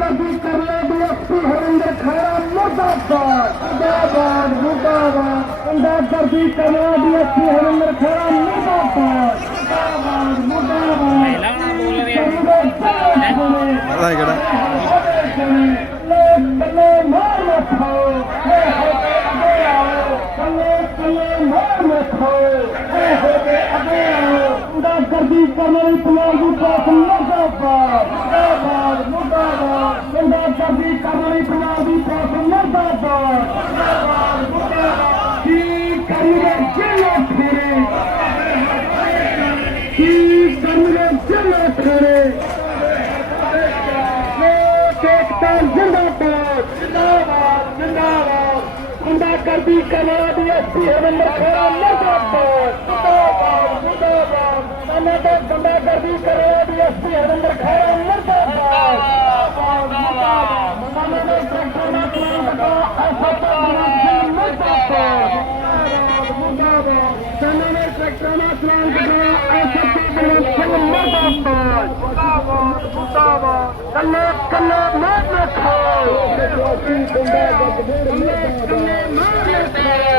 कभी करने भी अच्छी हरिंदर खैरा मुर्दाबाद। मुर्दाबाद मुर्दाबाद। अंडा कर करने भी अच्छी हरिंदर खैरा मुर्दाबाद। मुर्दाबाद मुर्दाबाद। चलो छोड़े कि कांग्रेस चलो छोड़े एकता जिंदाबाद जिंदाबाद जिंदाबाद गुंडा कर दी कमा दी अच्छी हमें खेरा मुर्दाबाद मुर्दाबाद मुर्दाबाद गुंडा कर दी कमा दी अच्छी हमें खेरा। ਦੋਨੋਂ ਟਰੈਕਟਰਾਂ ਦਾ ਚਲਾਨ ਕੱਢਣਾ ਐਸਐਸਪੀ ਸਿੰਘ ਮਰਦਾਬਾਦ ਮੁਰਦਾਬਾਦ ਮੁਰਦਾਬਾਦ ਕੱਲੇ ਕੱਲੇ ਮਾਰ ਰੱਖੋ ਕੰਨੇ ਕੰਨੇ ਮਾਰ ਰੱਖੋ